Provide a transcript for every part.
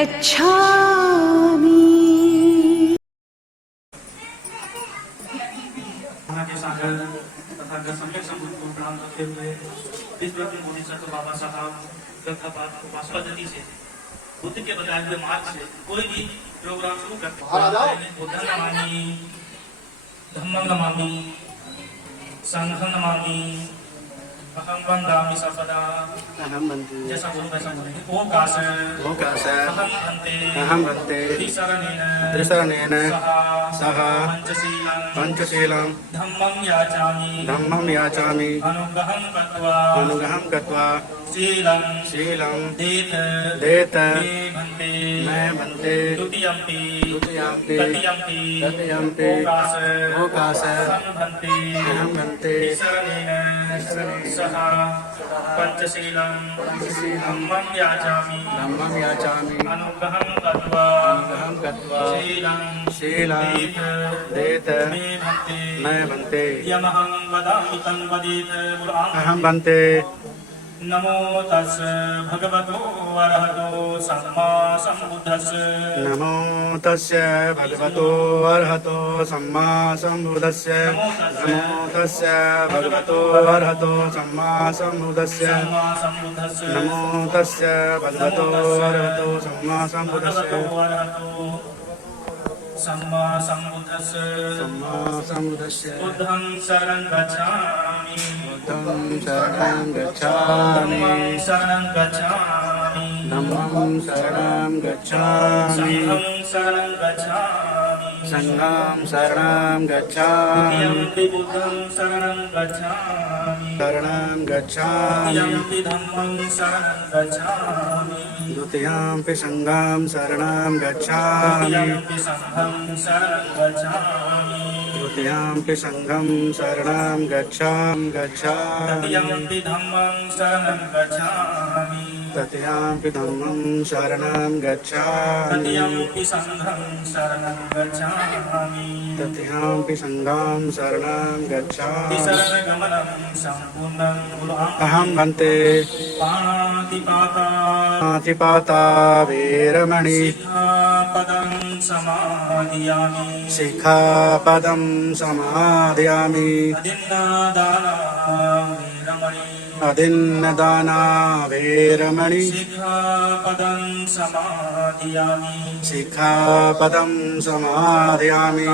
गच्छामि। सागर तथा सम्यक संबंध को प्रणाम करते हुए इस प्रति बोधिसत्व बाबा साहब गंगापाद उपास पद्धति से बुद्ध के बताए हुए मार्ग से कोई भी प्रोग्राम शुरू करते हैं। बुद्धं नमामि, धम्मं नमामि, संघं नमामि, अहं वन्दामि सर्वदा। जैसा बोलो वैसा बोलेंगे। ओंकार अहं वन्दे त्रिशरणेन सह पंचशीलं धम्मं याचामि अनुग्रहं कृत्वा शीलं देत मैं भन्ते द्वितीयम्पि तृतीयम्पि ओकाश अहं भन्ते सह पंचशीलं धम्मं याचामि अनुग्रहं कृत्वा शीलं देत मैं भन्ते यमहं वदामि तं वदेत अहं भन्ते। नमो तस् भगवतो अरहतो सम्मा सम्बुद्धस्स। नमो तस्य भगवतो अरहतो सम्मा सम्बुद्धस्स। नमो तस्य भगवतो अरहतो सम्मा सम्बुद्धस्स। नमो तस्य भगवतो अरहतो सम्मा सम्बुद्धस्स। सम्मा सम्बुद्धस्स। बुद्धं शरणं गच्छामि, धम्मं शरणं गच्छामि, संघं शरणं गच्छामि, बुद्धं शरणं गच्छामि, धम्मं शरणं गच्छामि, द्वितीयम्पि संघं शरणं गच्छामि, तृतीयम्पि संघं शरणं गच्छामि, तृतीयम्पि धम्मं शरणं गच्छामि, तृतीयम्पि धम्मं शरणं गच्छामि, तृतीयम्पि संघं शरणं गच्छामि, तृतीयम्पि संघं शरणं गच्छामि। शरणगमनं सम्पूर्णं अहं भन्ते पाणातिपाता वेरमणि सिक्खापदं समादयामि, सिक्खापदं समादयामि, अदिन्नदाना वेरमणि सिक्खापदं समादयामि, सिक्खापदं समादयामि,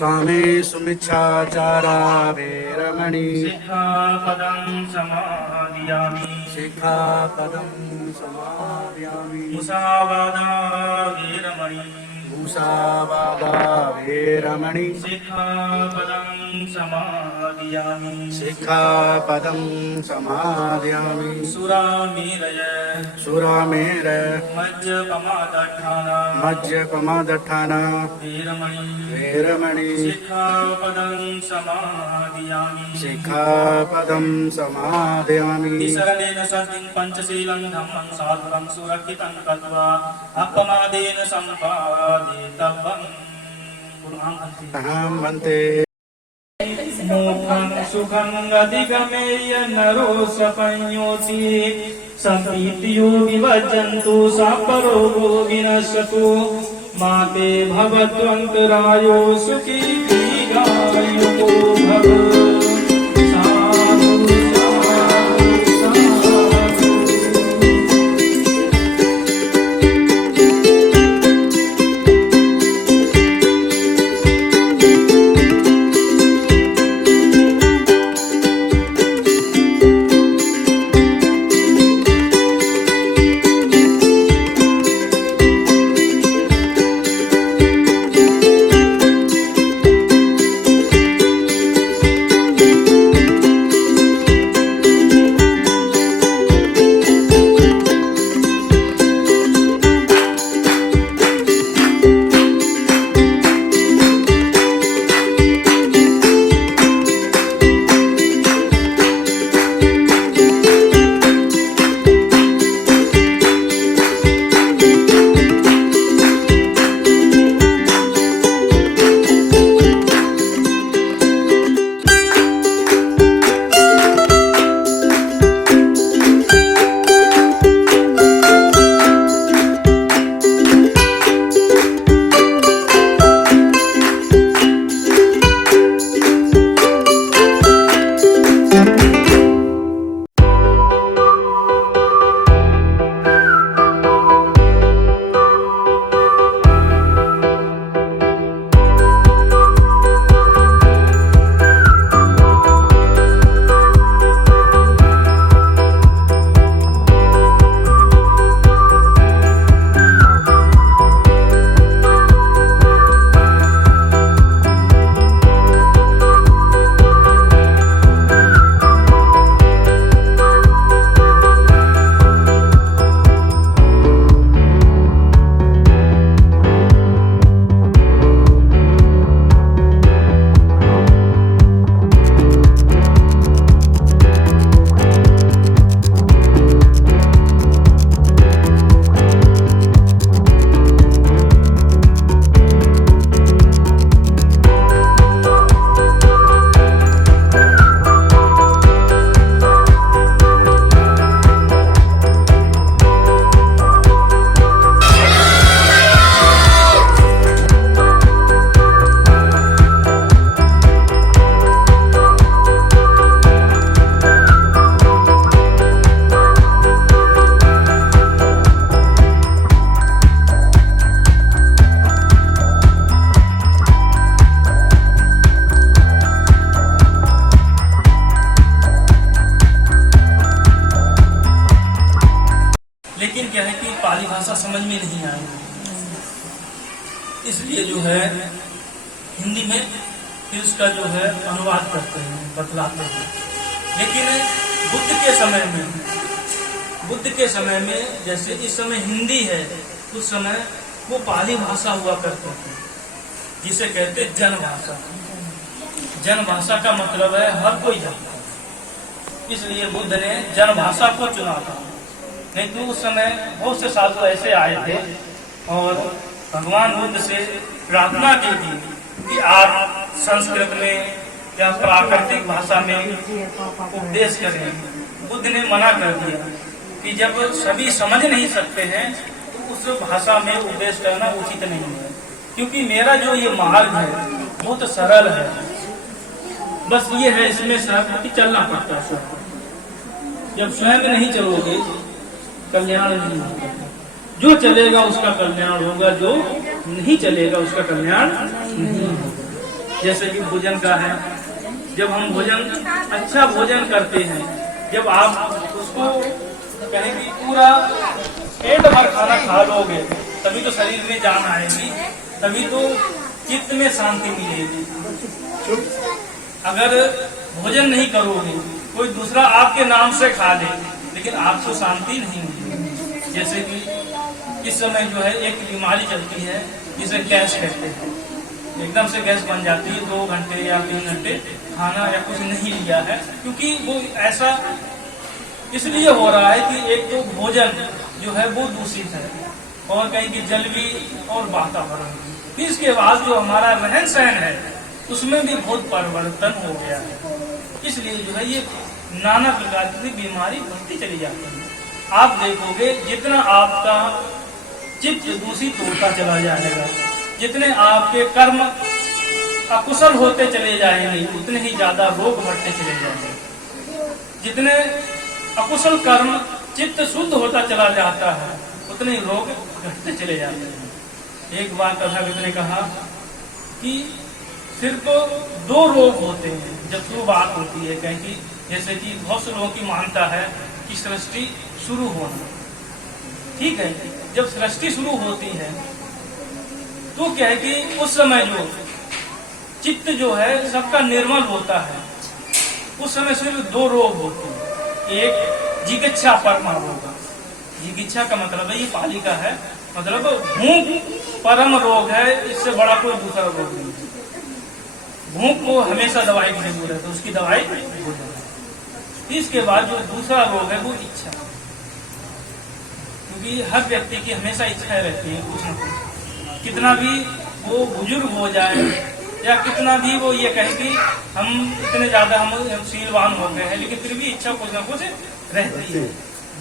कामेषु मिच्छाचारा वेरमणि सिक्खापदं समादयामि, सिक्खापदं समादयामि, मुसावादा वेरमणि सिक्खापदं समादयामि, सिक्खापदं समादयामि, सुरामेर मज्जपमादठाना वेरमणि सिक्खापदं समादयामि, सिक्खापदं समादयामि, शरणेन सतिं पंचशीलं धम्मं साधुरं सुरक्षितं कृत्वा अपमादेन सम्पादितव्यम् अहं भन्ते। मोक्षं सुखं अधिगमेय नरो सपञ्योति सम्प्रीत्यो विभजन्तु सापरोगो विनश्यतु माते भवत्वन्तरायो सुखी दीर्घायुको भव। इसलिए जो है हिंदी में फिर उसका जो है अनुवाद करते हैं, बतलाते हैं। लेकिन बुद्ध के समय में जैसे इस समय हिंदी है, उस समय वो पाली भाषा हुआ करते थे, जिसे कहते जनभाषा। जनभाषा का मतलब है हर कोई जानता है, इसलिए बुद्ध ने जनभाषा को चुना था। नहीं तो उस समय बहुत से साधु ऐसे आए थे और भगवान बुद्ध से प्रार्थना की थी कि आप संस्कृत में या प्राकृतिक भाषा में उपदेश करें। बुद्ध ने मना कर दिया कि जब सभी समझ नहीं सकते हैं तो उस भाषा में उपदेश करना उचित नहीं है, क्योंकि मेरा जो ये मार्ग है बहुत सरल है। बस ये है इसमें सब कि चलना पड़ता है। जब स्वयं नहीं चलोगे कल्याण नहीं होगा। जो चलेगा उसका कल्याण होगा, जो नहीं चलेगा उसका कल्याण नहीं होगा। जैसे कि भोजन का है, जब हम भोजन अच्छा भोजन करते हैं, जब आप उसको कहें कि पूरा पेट भर खाना खा लोगे तभी तो शरीर में जान आएगी, तभी तो चित्त में शांति मिलेगी। अगर भोजन नहीं करोगे, कोई दूसरा आपके नाम से खा ले लेकिन आपको शांति नहीं मिलेगी। जैसे कि इस समय जो है एक बीमारी चलती है जिसे गैस कहते हैं। एकदम से गैस बन जाती है, 2 घंटे या 3 घंटे खाना या कुछ नहीं लिया है, क्योंकि वो ऐसा इसलिए हो रहा है कि एक तो भोजन जो है वो दूषित है और कहीं की जल भी और वातावरण भी। फिर इसके बाद जो हमारा रहन सहन है उसमें भी बहुत परिवर्तन हो गया है। इसलिए जो है ये नाना प्रकार की बीमारी बढ़ती चली जाती है। आप देखोगे जितना आपका चित्त दूषित होता चला जाएगा, जितने आपके कर्म अकुशल होते चले जाएंगे, उतने ही ज्यादा रोग बढ़ते चले जाएंगे। जितने अकुशल कर्म चित्त शुद्ध होता चला जाता है, उतने रोग घटते चले जाते हैं। एक बार तथागत ने कहा कि सिर्फ 2 रोग होते हैं जब शुरुआत होती है। कहीं की जैसे कि बहुत से लोगों की मानता है कि सृष्टि शुरू होना, ठीक है। जब सृष्टि शुरू होती है तो क्या है कि उस समय जो चित्त जो है सबका निर्मल होता है। उस समय सिर्फ 2 रोग होते हैं। एक जिगिच्छा परमा रोग। जिगिच्छा का मतलब है, ये पाली का है, मतलब भूख परम रोग है, इससे बड़ा कोई दूसरा रोग नहीं है। भूख को हमेशा दवाई की जरूरत है, उसकी दवाई भोजन है। इसके बाद जो दूसरा रोग है वो इच्छा, क्योंकि हर व्यक्ति की हमेशा इच्छा रहती है कुछ न कुछ। कितना भी वो बुजुर्ग हो जाए या कितना भी वो ये कहे कि हम इतने ज्यादा हम शीलवान हो गए हैं, लेकिन फिर भी इच्छा कुछ न कुछ रहती है।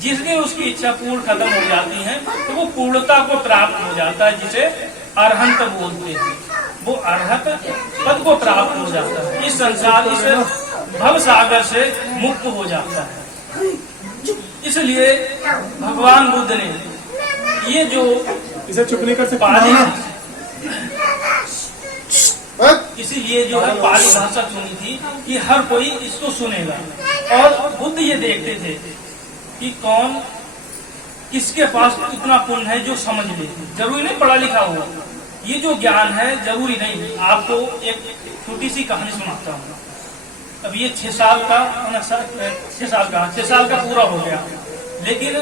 जिस दिन उसकी इच्छा पूर्ण खत्म हो जाती है तो वो पूर्णता को प्राप्त हो जाता है, जिसे अरहंत बोलते हैं। वो अरहत पद को प्राप्त हो जाता है, इस संसार इस भव सागर से मुक्त हो जाता है। इसलिए भगवान बुद्ध ने ये जो इसे चुप नहीं कर सकते, पाली, इसीलिए जो है पाली भाषा चुनी थी कि हर कोई इसको सुनेगा। और बुद्ध ये देखते थे कि कौन किसके पास इतना पुण्य है जो समझ ले। जरूरी नहीं पढ़ा लिखा हो, ये जो ज्ञान है जरूरी नहीं। आपको एक छोटी सी कहानी सुनाता हूँ। अब ये 6 साल का 6 साल का पूरा हो गया, लेकिन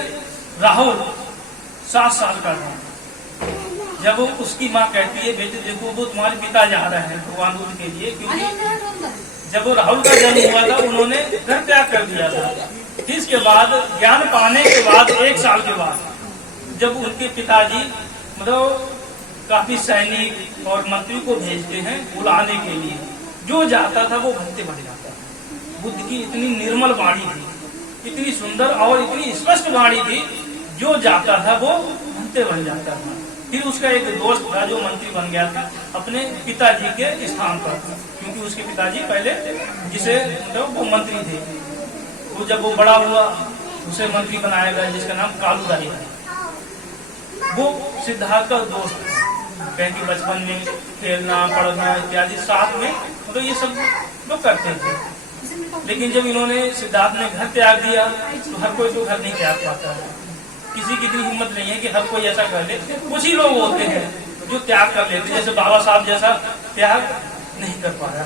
राहुल 7 साल का था। जब उसकी माँ कहती है बेटे देखो वो तुम्हारे पिता जा रहे हैं भगवान बुद्ध के लिए, क्योंकि जब वो राहुल का जन्म हुआ था उन्होंने घर त्याग कर दिया था। इसके बाद ज्ञान पाने के बाद 1 साल के बाद जब उनके पिताजी मतलब काफी सैनिक और मंत्री को भेजते हैं बुलाने के लिए, जो जाता था वो भक्ति बढ़ जाता था। बुद्ध की इतनी निर्मल वाणी थी, इतनी सुंदर और इतनी स्पष्ट वाणी थी, जो जाता था वो भक्ति बन जाता था। फिर उसका एक दोस्त था जो मंत्री बन गया था अपने पिताजी के स्थान पर, क्योंकि उसके पिताजी पहले जिसे मतलब वो मंत्री थे, वो जब वो बड़ा हुआ उसे मंत्री बनाया गया, जिसका नाम कालूदाई है। वो सिद्धार्थ का दोस्त कहीं कि बचपन में खेलना पढ़ना इत्यादि साथ में तो ये सब लोग करते थे। लेकिन जब इन्होंने सिद्धार्थ ने घर त्याग दिया तो हर कोई तो घर नहीं त्याग पाता है। किसी की इतनी हिम्मत नहीं है कि हर कोई ऐसा कर ले। कुछ ही लोग होते हैं जो त्याग कर लेते, जैसे बाबा साहब जैसा त्याग नहीं कर पा रहा,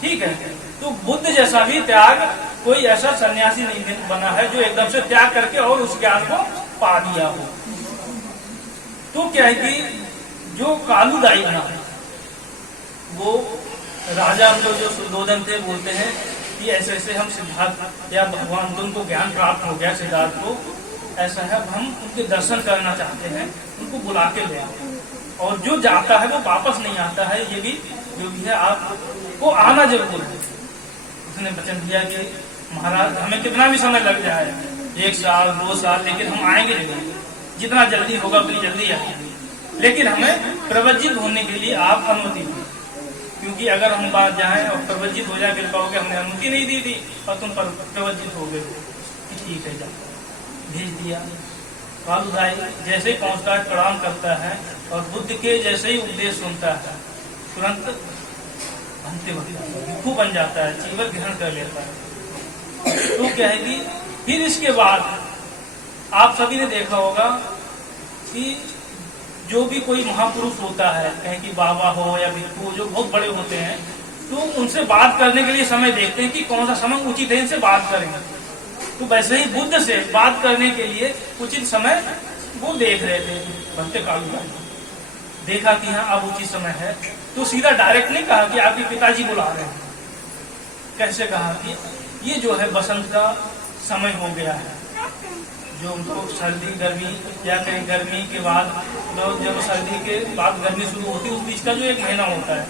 ठीक है। तो बुद्ध जैसा भी त्याग कोई ऐसा सन्यासी नहीं बना है जो एकदम से त्याग करके और उस ज्ञान को पा लिया हो। तो क्या है कि जो कालूदाई बना, वो राजा मतलब जो सुधोधन थे, बोलते हैं कि ऐसे ऐसे हम सिद्धार्थ या भगवान को उनको ज्ञान प्राप्त हो गया सिद्धार्थ को, ऐसा है हम उनके दर्शन करना चाहते हैं, उनको बुला के ले आओ। और जो जाता है वो वापस नहीं आता है, ये भी जो भी है आपको आना जरूर है। उसने वचन दिया कि महाराज हमें कितना भी समय लग जाए, 1 साल 2 साल, लेकिन हम आएंगे जरूर, जितना जल्दी होगा उतनी जल्दी आएंगे, लेकिन हमें प्रवज्जित होने के लिए आप अनुमति दें, क्योंकि अगर हम बात जाएं और प्रवज्जित हो जाए, फिर कहोगे हमने अनुमति नहीं दी थी और तुम पर प्रवज्जित हो गए, ठीक है, जाओ। भेज दिया। कालूदाई जैसे ही पहुंचता है प्रणाम करता है और बुद्ध के जैसे ही उपदेश सुनता है, तुरंत अंत्य भिक्षु बन जाता है, जीवन ग्रहण कर लेता है। तो क्या है कि फिर इसके बाद आप सभी ने देखा होगा कि जो भी कोई महापुरुष होता है, कहें कि बाबा हो या भिक्षु, जो बहुत बड़े होते हैं, तो उनसे बात करने के लिए समय देखते हैं कि कौन सा समय उचित है, इनसे बात करेंगे। तो वैसे ही बुद्ध से बात करने के लिए उचित समय वो देख रहे थे। भक्त कालूदाई देखा कि हाँ अब उचित समय है, तो सीधा डायरेक्ट नहीं कहा कि आपके पिताजी बुला रहे हैं। कैसे कहा कि ये जो है बसंत का समय हो गया है, जो उनको सर्दी गर्मी या कहीं गर्मी के बाद, जब सर्दी के बाद गर्मी शुरू होती है, उस बीच का जो 1 महीना होता है,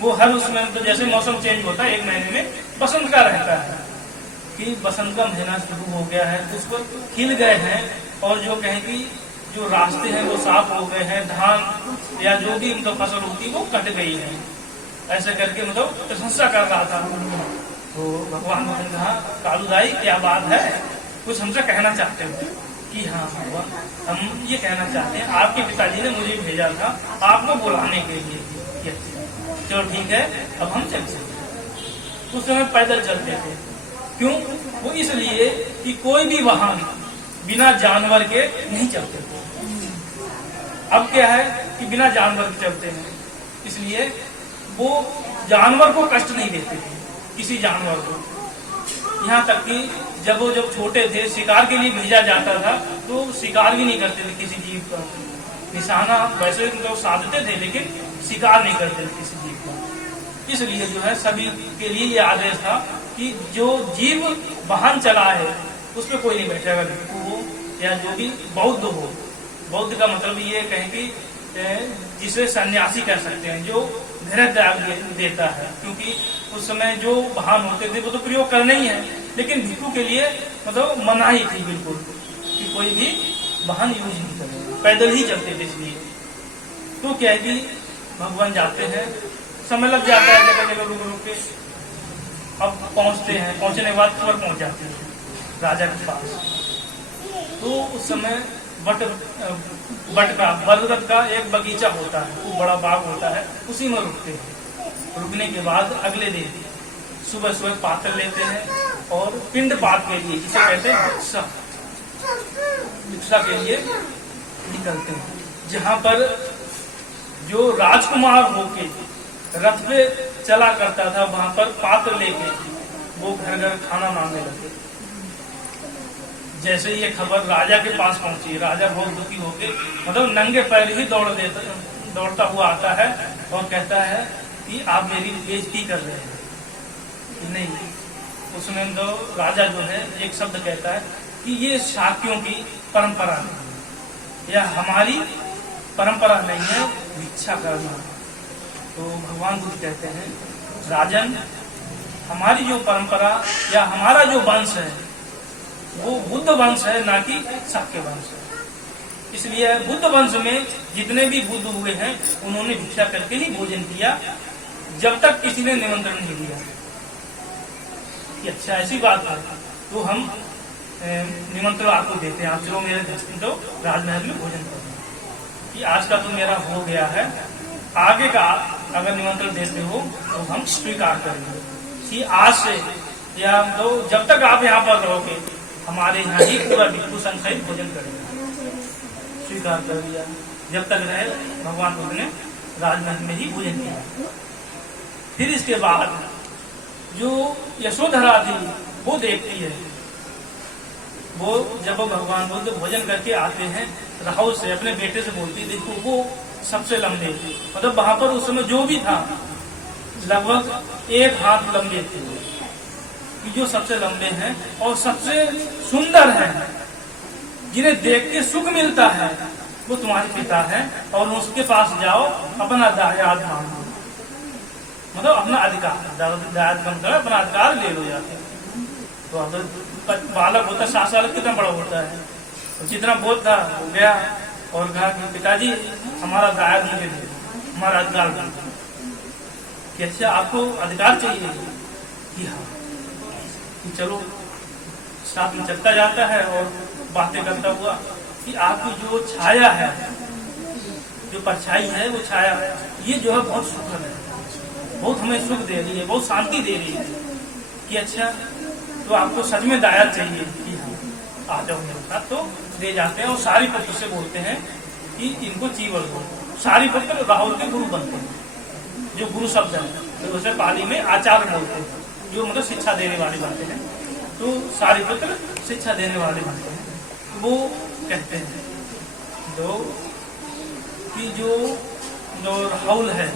वो हर उसमें तो जैसे मौसम चेंज होता है 1 महीने में बसंत का रहता है कि बसंत का महीना शुरू हो गया है, तो उसको खिल गए हैं और जो कहें कि जो रास्ते हैं वो साफ हो गए हैं, धान या जो भी मतलब फसल होती वो कट गई है, ऐसे करके मतलब प्रशंसा कर रहा था। तो भगवान ने कहा कालूदाई क्या बात है, कुछ हमसे कहना चाहते हो? कि हाँ भगवान, हम ये कहना चाहते हैं आपके पिताजी ने मुझे भेजा था आपको बुलाने के लिए। चलो ठीक है, अब हम चल सकते। उस समय पैदल चलते थे, क्यों? वो इसलिए कि कोई भी वाहन बिना जानवर के नहीं चलते थे। अब क्या है कि बिना जानवर के चलते हैं, इसलिए वो जानवर को कष्ट नहीं देते थे, किसी जानवर को। यहाँ तक कि जब छोटे थे, शिकार के लिए भेजा जाता था, तो शिकार भी नहीं करते थे किसी जीव का। निशाना वैसे तो साधते थे, लेकिन शिकार नहीं करते थे किसी जीव का। इसलिए जो है सभी के लिए ये आदेश था कि जो जीव वाहन चला है उस पर कोई नहीं बैठेगा, भिक्षु हो या जो भी बौद्ध हो। बौद्ध का मतलब ये कहें कि जिसे सन्यासी कह सकते हैं, जो गृह त्याग देता है, क्योंकि उस समय जो वाहन होते थे वो तो प्रयोग करना ही है, लेकिन भिक्षु के लिए मतलब मनाही थी बिल्कुल कि कोई भी वाहन यूज नहीं करे, पैदल ही चलते थे। इसलिए तो क्या है कि भगवान जाते हैं, समय लग जाता है, जगह जगह रुक रुक के। अब पहुंचते हैं, पहुंचने के बाद खबर पहुंच जाते हैं राजा के पास। तो उस समय बरगद का एक बगीचा होता है, वो बड़ा बाग होता है, उसी में रुकते हैं। रुकने के बाद अगले दिन सुबह सुबह पात्र लेते हैं और पिंड पात के लिए, जिसे कहते हैं भिक्षा के लिए निकलते हैं। जहाँ पर जो राजकुमार होके रथ पे चला करता था, वहां पर पात्र लेके वो घर घर खाना मांगने लगे। जैसे ये खबर राजा के पास पहुंची, राजा बहुत दुखी होके मतलब नंगे पैर ही दौड़ता हुआ आता है और कहता है कि आप मेरी बेइज्जती कर रहे हैं कि नहीं। उसमें तो राजा जो है एक शब्द कहता है कि ये शाक्यों की परंपरा नहीं, या हमारी परंपरा नहीं है भिक्षा करना। तो भगवान बुद्ध कहते हैं, राजन, हमारी जो परंपरा या हमारा जो वंश है वो बुद्ध वंश है, ना कि शाक्य वंश है। इसलिए बुद्ध वंश में जितने भी बुद्ध हुए हैं उन्होंने भिक्षा करके ही भोजन किया, जब तक किसी ने निमंत्रण नहीं दिया कि अच्छा ऐसी बात है तो हम निमंत्रण आपको देते हैं, आप चलो मेरे घर तो राजमहल में भोजन करो कि आज का तो मेरा हो गया है, आगे का अगर निमंत्रण देते हो तो हम स्वीकार करेंगे कि आज से या तो जब तक आप यहाँ पर रहोगे हमारे यहाँ ही पूरा भिक्षु संग सहित भोजन करेंगे। स्वीकार कर लिया। जब तक रहे भगवान बुद्ध ने राजमहल में ही भोजन किया। फिर इसके बाद जो यशोधरा थी वो देखती है, वो जब भगवान बुद्ध भोजन करके आते हैं राहुल से अपने बेटे से बोलती है, देखो वो सबसे लंबे थे, मतलब वहां पर उस समय जो भी था लगभग 1 हाथ लंबे थे, जो सबसे लंबे हैं और सबसे सुंदर हैं, जिन्हें देख के सुख मिलता है, वो तुम्हारे पिता है और उसके पास जाओ, अपना दायाद मांगो, मतलब अपना अधिकार, दायाद कम करो, अपना अधिकार ले लो जाके। तो अब बालक होता 7 साल कितना बड़ा होता है, तो जितना बोल था हो गया और कहा कि पिताजी हमारा दायाद मुझे दे, हमारा अधिकार दे। कि अच्छा आपको अधिकार चाहिए कि हाँ, कि चलो साथ में चलता जाता है और बातें करता हुआ कि आपकी जो छाया है, जो परछाई है, वो छाया ये जो है बहुत सुखद है, बहुत हमें सुख दे रही है, बहुत शांति दे रही है। कि अच्छा तो आपको सच में दायाद चाहिए कि हाँ आ जाओ मेरे साथ, तो ले जाते हैं और सारी पुत्र से बोलते हैं कि इनको चीवर दो। सारी पुत्र राहुल के गुरु बनते हैं, जो गुरु शब्द है तो उसे पाली में आचार्य बोलते हैं, जो मतलब शिक्षा देने वाले बनते हैं। तो सारी पुत्र शिक्षा देने वाले बनते हैं। वो कहते हैं तो कि जो राहुल है,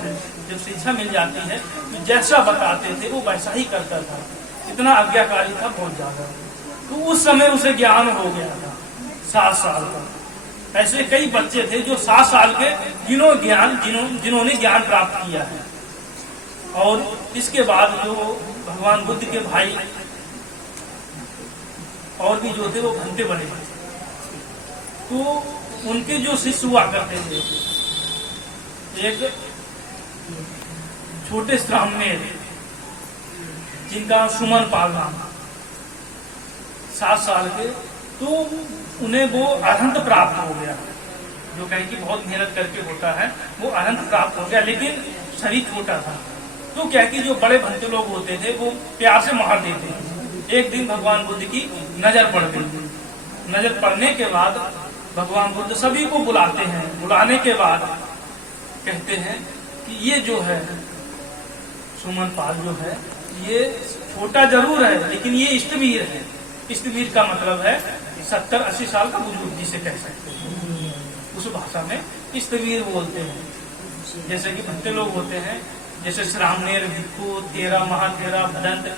जब शिक्षा मिल जाती है तो जैसा बताते थे वो वैसा ही करता था, इतना आज्ञाकारी था बहुत ज्यादा। तो उस समय उसे ज्ञान हो गया था 7 साल का। ऐसे कई बच्चे थे जो 7 साल के जिन्होंने ज्ञान प्राप्त किया है। और इसके बाद जो भगवान बुद्ध के भाई और भी जो थे वो भंते बने, तो उनके जो शिष्य हुआ करते थे, एक छोटे ब्राह्मण जिनका सुमन पाल नाम, 7 साल के, तो उन्हें वो अरहंत प्राप्त हो गया। जो कहे कि बहुत मेहनत करके होता है, वो अरहंत प्राप्त हो गया, लेकिन शरीर छोटा था। तो क्या कि जो बड़े भंते लोग होते थे वो प्यार से मार देते थे। एक दिन भगवान बुद्ध की नजर पड़ गई। नजर पड़ने के बाद भगवान बुद्ध सभी को बुलाते हैं। बुलाने के बाद कहते हैं कि ये जो है सुमन पाल जो है, ये छोटा जरूर है लेकिन ये इष्टवीर है। इष्टवीर का मतलब है 70-80 साल का बुजुर्ग, जिसे कह सकते हैं। उस भाषा में इष्टवीर बोलते हैं। जैसे कि भक्ते लोग होते हैं, जैसे श्रामनेर, भिक्खु, तेरा, महातेरा, भदंत।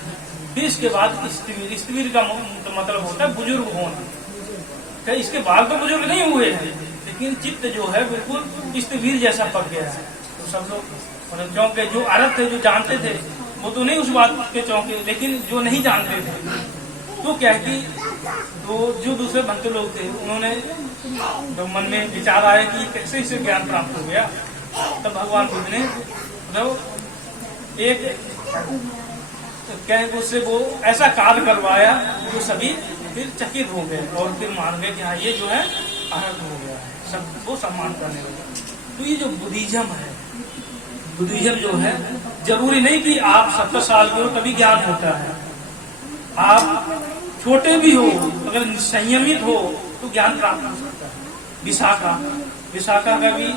फिर इसके बाद इष्टवीर। इष्टवीर का मतलब होता है बुजुर्ग होना। इसके बाद तो बुजुर्ग नहीं हुए हैं, लेकिन चित्त जो है बिल्कुल इष्टवीर जैसा पक गया है। तो सब लोग मतलब चौंके, जो अर्थ थे, जो जानते थे वो तो नहीं उस बात के चौंके, लेकिन जो नहीं जानते थे तो क्या कि तो जो दूसरे भक्त लोग थे उन्होंने तो मन में विचार आया कि कैसे इसे ज्ञान प्राप्त हो गया। तब भगवान बुद्ध ने मतलब एक कह उससे वो ऐसा कार्य करवाया जो सभी फिर चकित हो गए और फिर मान गए कि हाँ ये जो है अर्हत हो गया है, सब वो सम्मान करने लगे। तो ये जो बुद्धिज्म है, बुद्धिज्म जो है जरूरी नहीं कि आप 70 साल के हो तभी ज्ञान होता है। आप छोटे भी हो, अगर संयमित हो तो ज्ञान प्राप्त हो सकता है। विशाखा का भी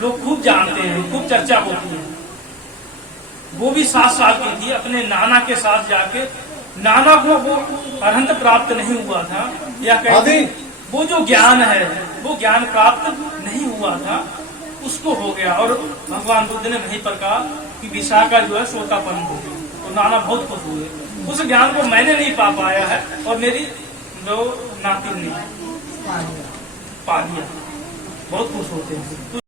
लोग खूब जानते हैं, खूब चर्चा होती है। वो भी 7 साल की थी, अपने नाना के साथ जाके, नाना को वो अरहंत प्राप्त नहीं हुआ था, या कहीं वो जो ज्ञान है वो ज्ञान प्राप्त नहीं हुआ था, उसको हो गया। और भगवान बुद्ध ने वहीं पर कहा कि विशाखा जो है श्रोतापन हो गई, तो नाना बहुत खुश हुए। उस ज्ञान को मैंने नहीं पा पाया है और मेरी जो नातिन ने पा लिया, बहुत खुश होते हैं।